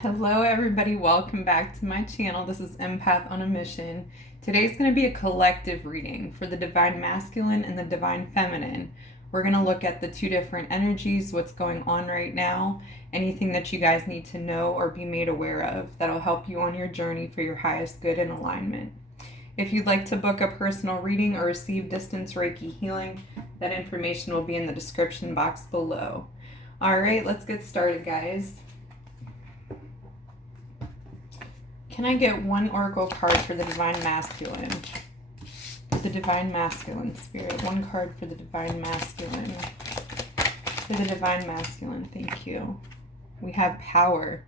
Hello everybody, welcome back to my channel. This is Empath on a Mission. Today's going to be a collective reading for the Divine Masculine and the Divine Feminine. We're going to look at the two different energies, what's going on right now, anything that you guys need to know or be made aware of that'll help you on your journey for your highest good and alignment. If you'd like to book a personal reading or receive distance Reiki healing, that information will be in the description box below. Alright, let's get started, guys. Can I get one oracle card for the Divine Masculine? For the Divine Masculine Spirit. One card for the Divine Masculine. For the Divine Masculine, thank you. We have power.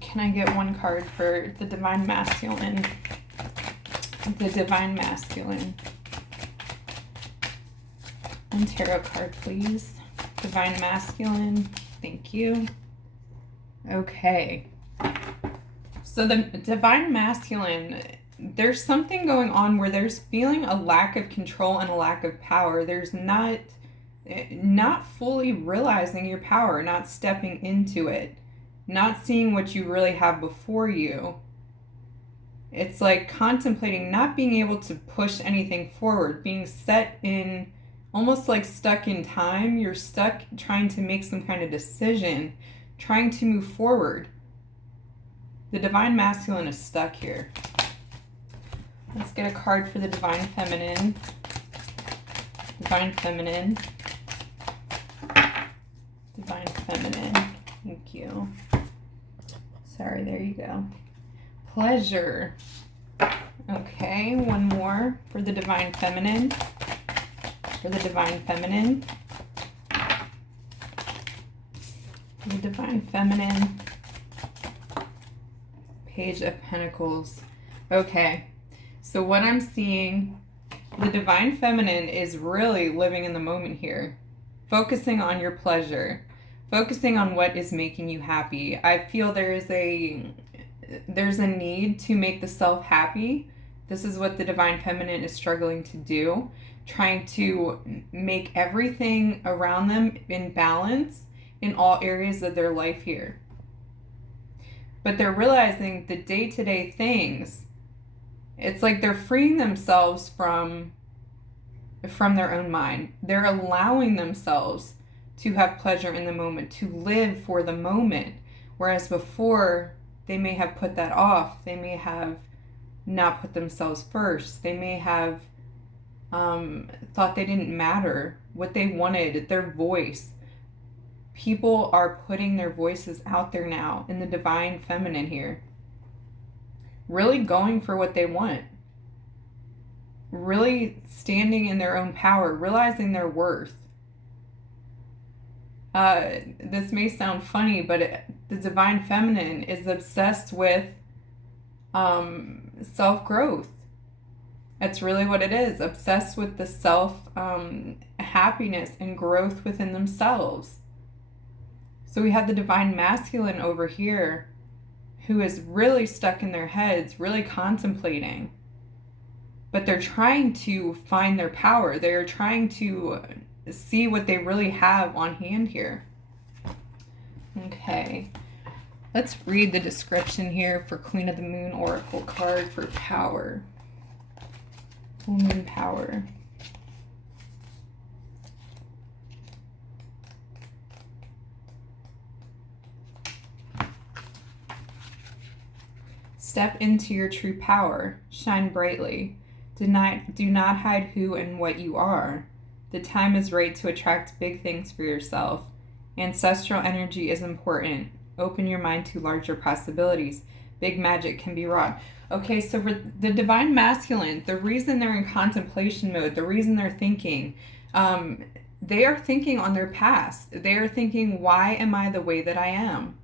Can I get one card for the Divine Masculine? The Divine Masculine. One tarot card, please. Divine Masculine, thank you. Okay, so the Divine Masculine, there's something going on where there's feeling a lack of control and a lack of power. There's not fully realizing your power, not stepping into it, not seeing what you really have before you. It's like contemplating not being able to push anything forward, being set in, almost like stuck in time. You're stuck trying to make some kind of decision, trying to move forward. The Divine Masculine is stuck here. Let's get a card for the Divine Feminine. Divine Feminine. Divine Feminine. Thank you. Sorry, there you go. Pleasure. Okay, one more for the Divine Feminine. For the Divine Feminine. The Divine Feminine. Page of Pentacles. Okay, so what I'm seeing, the Divine Feminine is really living in the moment here, focusing on your pleasure, focusing on what is making you happy. I feel there's a need to make the self happy. This is what the Divine Feminine is struggling to do, trying to make everything around them in balance in all areas of their life here. But they're realizing the day-to-day things, it's like they're freeing themselves from their own mind. They're allowing themselves to have pleasure in the moment, to live for the moment. Whereas before, they may have put that off. They may have not put themselves first. They may have thought they didn't matter, what they wanted, their voice. People are putting their voices out there now in the Divine Feminine here. Really going for what they want. Really standing in their own power, realizing their worth. This may sound funny, but the Divine Feminine is obsessed with self-growth. That's really what it is. Obsessed with the self-happiness and growth within themselves. So we have the Divine Masculine over here who is really stuck in their heads, really contemplating. But they're trying to find their power. They're trying to see what they really have on hand here. Okay. Let's read the description here for Queen of the Moon Oracle card for power. Full Moon Power. Step into your true power. Shine brightly. Do not hide who and what you are. The time is right to attract big things for yourself. Ancestral energy is important. Open your mind to larger possibilities. Big magic can be wrought. Okay, so for the Divine Masculine, the reason they're in contemplation mode, the reason they're thinking, they are thinking on their past. They are thinking, why am I the way that I am?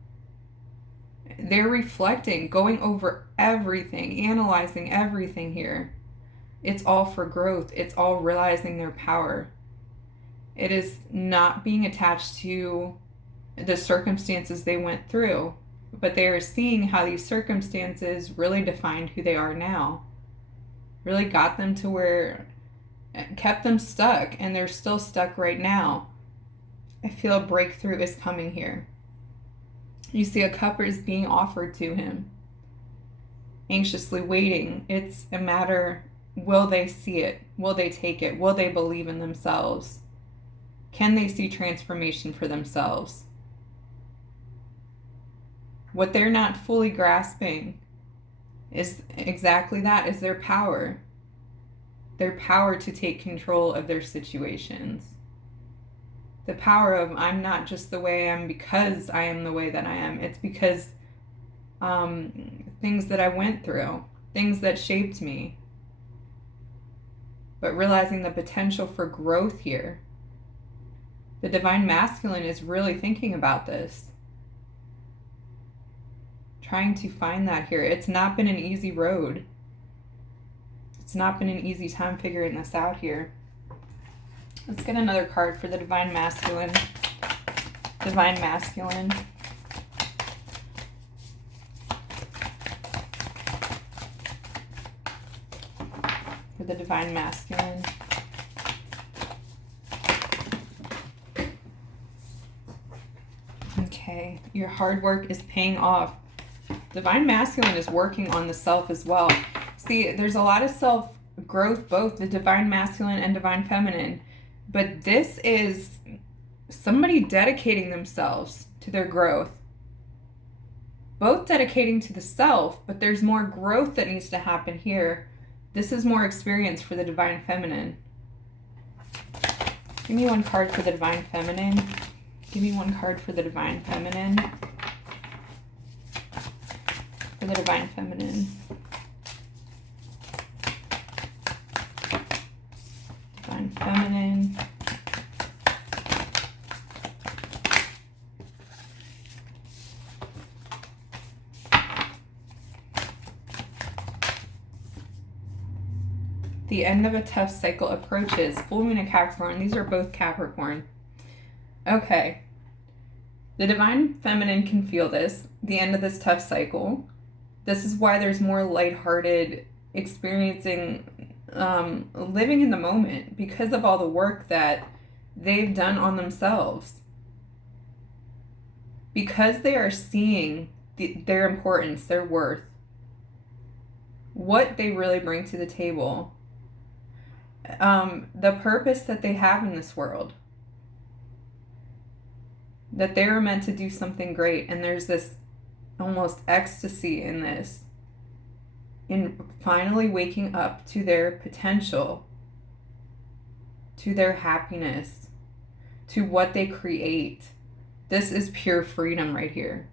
They're reflecting, going over everything, analyzing everything here. It's all for growth. It's all realizing their power. It is not being attached to the circumstances they went through, but they are seeing how these circumstances really defined who they are now. Really got them to where, kept them stuck, and they're still stuck right now. I feel a breakthrough is coming here. You see a cup is being offered to him, anxiously waiting. It's a matter, will they see it? Will they take it? Will they believe in themselves? Can they see transformation for themselves? What they're not fully grasping is exactly that, is their power. Their power to take control of their situations. The power of, I'm not just the way I am because I am the way that I am. It's because things that I went through, things that shaped me. But realizing the potential for growth here. The divine masculine is really thinking about this. Trying to find that here. It's not been an easy road. It's not been an easy time figuring this out here. Let's get another card for the divine masculine. Divine masculine. For the divine masculine. Okay, your hard work is paying off. Divine masculine is working on the self as well. See, there's a lot of self-growth, both the divine masculine and divine feminine. But this is somebody dedicating themselves to their growth. Both dedicating to the self, but there's more growth that needs to happen here. This is more experience for the divine feminine. Give me one card for the divine feminine. Give me one card for the divine feminine. For the divine feminine. Divine feminine. The end of a tough cycle approaches. Full moon and Capricorn. These are both Capricorn. Okay. The divine feminine can feel this. The end of this tough cycle. This is why there's more lighthearted experiencing, living in the moment because of all the work that they've done on themselves. Because they are seeing their importance, their worth, what they really bring to the table, the purpose that they have in this world, that they were meant to do something great. And there's this almost ecstasy in this, in finally waking up to their potential, to their happiness, to what they create. This is pure freedom right here.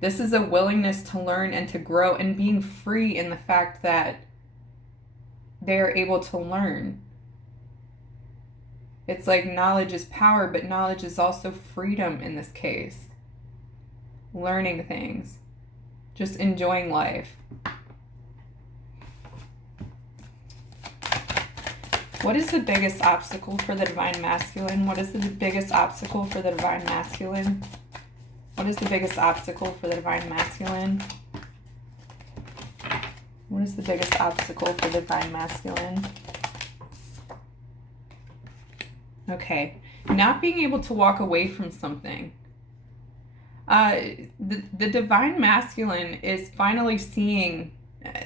This is a willingness to learn and to grow and being free in the fact that they're able to learn. It's like knowledge is power, but knowledge is also freedom in this case. Learning things. Just enjoying life. What is the biggest obstacle for the divine masculine? What is the biggest obstacle for the divine masculine? What is the biggest obstacle for the divine masculine? What is the biggest obstacle for the divine masculine? Okay, not being able to walk away from something. The divine masculine is finally seeing,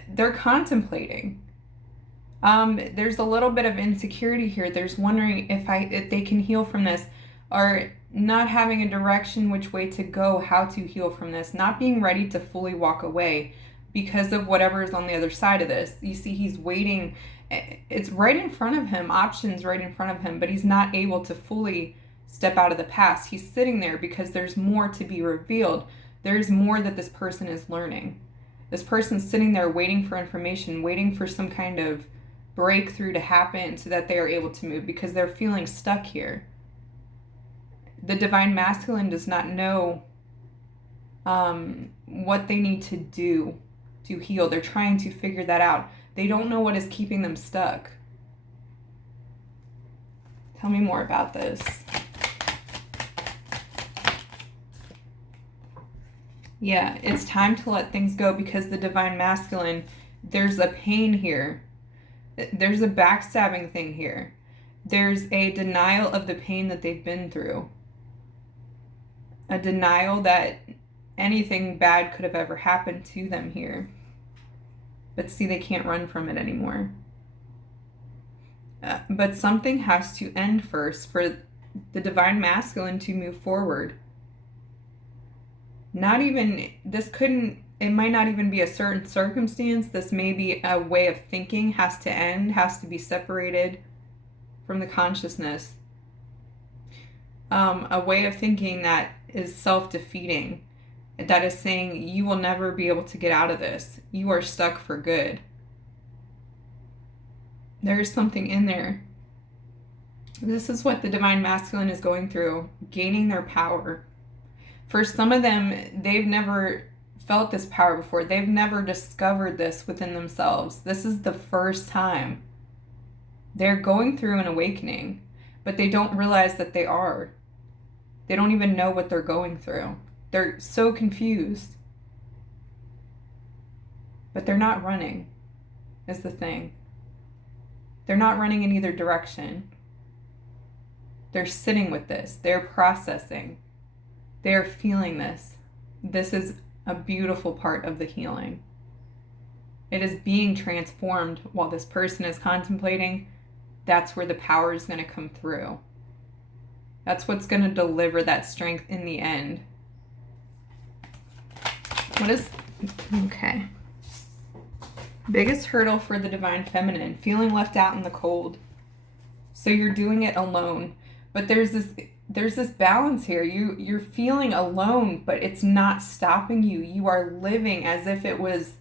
they're contemplating. There's a little bit of insecurity here. There's wondering if they can heal from this, or not having a direction which way to go, how to heal from this, not being ready to fully walk away because of whatever is on the other side of this. You see, he's waiting. It's right in front of him, options right in front of him, but he's not able to fully step out of the past. He's sitting there because there's more to be revealed. There's more that this person is learning. This person's sitting there waiting for information, waiting for some kind of breakthrough to happen so that they are able to move because they're feeling stuck here. The divine masculine does not know what they need to do to heal. They're trying to figure that out. They don't know what is keeping them stuck. Tell me more about this. Yeah, it's time to let things go because the divine masculine, there's a pain here. There's a backstabbing thing here. There's a denial of the pain that they've been through. A denial that anything bad could have ever happened to them here. But see, they can't run from it anymore. But something has to end first for the divine masculine to move forward. It might not even be a certain circumstance. This may be a way of thinking has to end, has to be separated from the consciousness. A way of thinking that is self-defeating, that is saying you will never be able to get out of this. You are stuck for good. There's something in there. This is what the divine masculine is going through, gaining their power. For some of them, they've never felt this power before. They've never discovered this within themselves. This is the first time. They're going through an awakening, but they don't realize that they are. They don't even know what they're going through. They're so confused. But they're not running, is the thing. They're not running in either direction. They're sitting with this. They're processing. They're feeling this. This is a beautiful part of the healing. It is being transformed while this person is contemplating. That's where the power is going to come through. That's what's going to deliver that strength in the end. Okay. Biggest hurdle for the divine feminine, feeling left out in the cold. So you're doing it alone. But there's this balance here. You're feeling alone, but it's not stopping you. You are living as if it was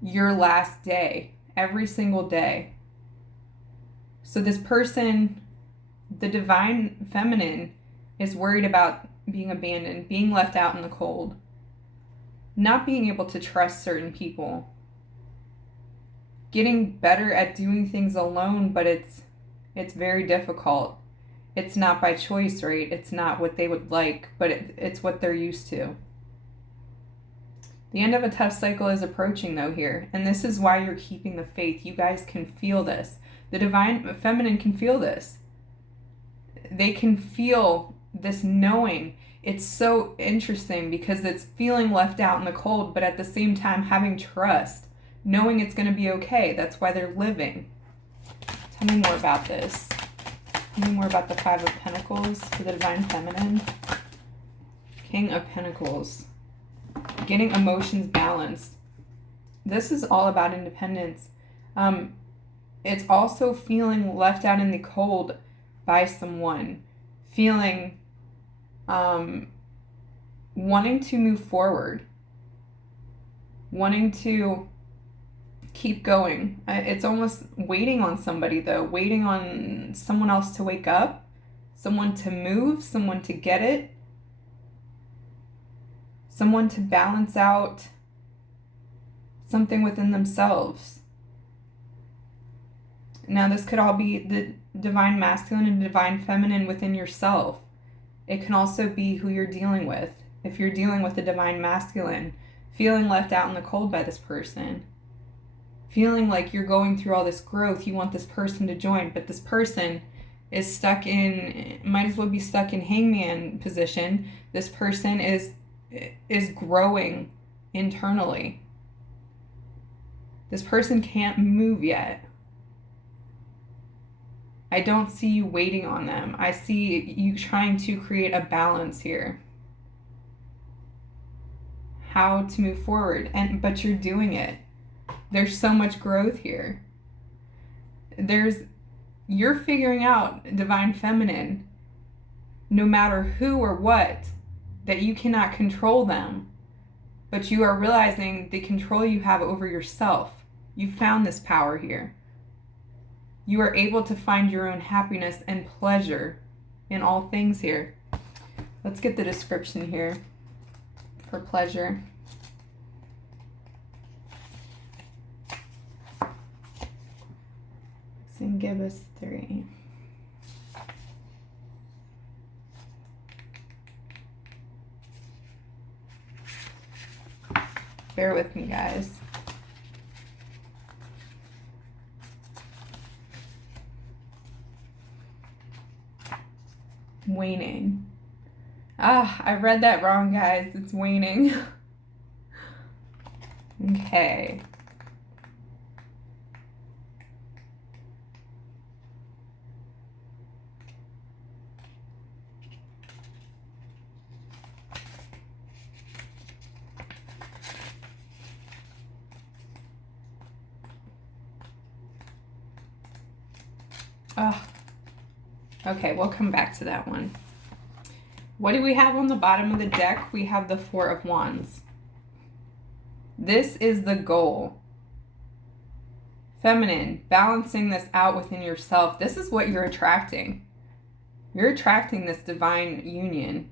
your last day, every single day. So this person, the divine feminine, is worried about being abandoned, being left out in the cold, not being able to trust certain people, getting better at doing things alone, but it's very difficult. It's not by choice, right? It's not what they would like, but it's what they're used to. The end of a tough cycle is approaching, though, here. And this is why you're keeping the faith. You guys can feel this. The divine feminine can feel this. They can feel this knowing. It's so interesting because it's feeling left out in the cold, but at the same time having trust, knowing it's going to be okay. That's why they're living. Tell me more about this. Tell me more about the Five of Pentacles for the divine feminine. King of Pentacles. Getting emotions balanced. This is all about independence. It's also feeling left out in the cold by someone. Feeling wanting to move forward. Wanting to keep going. It's almost waiting on somebody, though. Waiting on someone else to wake up. Someone to move. Someone to get it. Someone to balance out something within themselves. Now, this could all be the divine masculine and divine feminine within yourself. It can also be who you're dealing with. If you're dealing with the divine masculine, feeling left out in the cold by this person, feeling like you're going through all this growth, you want this person to join, but this person is might as well be stuck in hangman position. This person is growing internally. This person can't move yet. I don't see you waiting on them. I see you trying to create a balance here. How to move forward, but you're doing it. There's so much growth here. You're figuring out, divine feminine, no matter who or what, that you cannot control them, but you are realizing the control you have over yourself. You found this power here. You are able to find your own happiness and pleasure in all things here. Let's get the description here for pleasure. And give us 3. Bear with me, guys. Waning. Ah, I read that wrong, guys. It's waning. Okay. Oh, okay, we'll come back to that one. What do we have on the bottom of the deck? We have the Four of Wands. This is the goal. Feminine, balancing this out within yourself. This is what you're attracting. You're attracting this divine union.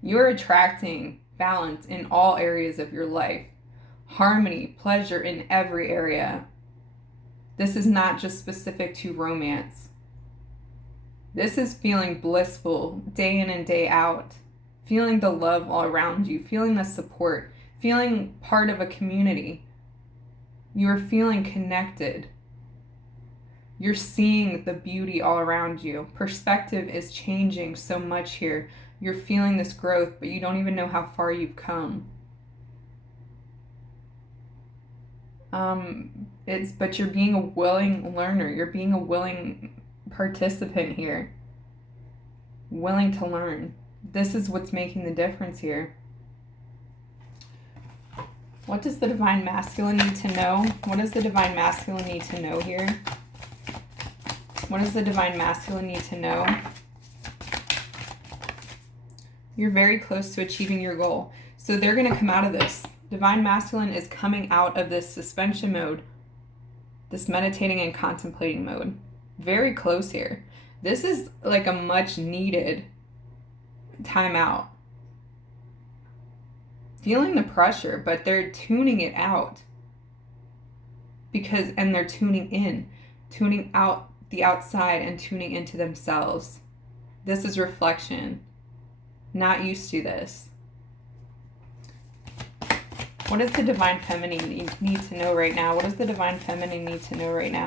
You're attracting balance in all areas of your life. Harmony, pleasure in every area. This is not just specific to romance. This is feeling blissful day in and day out. Feeling the love all around you. Feeling the support. Feeling part of a community. You're feeling connected. You're seeing the beauty all around you. Perspective is changing so much here. You're feeling this growth, but you don't even know how far you've come. But you're being a willing learner. You're being a willing participant here. Willing to learn. This is what's making the difference here. What does the Divine Masculine need to know? What does the Divine Masculine need to know here? What does the Divine Masculine need to know? You're very close to achieving your goal. So they're going to come out of this. Divine Masculine is coming out of this suspension mode, this meditating and contemplating mode. Very close here. This is like a much needed time out. Feeling the pressure, but they're tuning it out. And they're tuning in, tuning out the outside and tuning into themselves. This is reflection. Not used to this. What does the Divine Feminine need to know right now? What does the Divine Feminine need to know right now?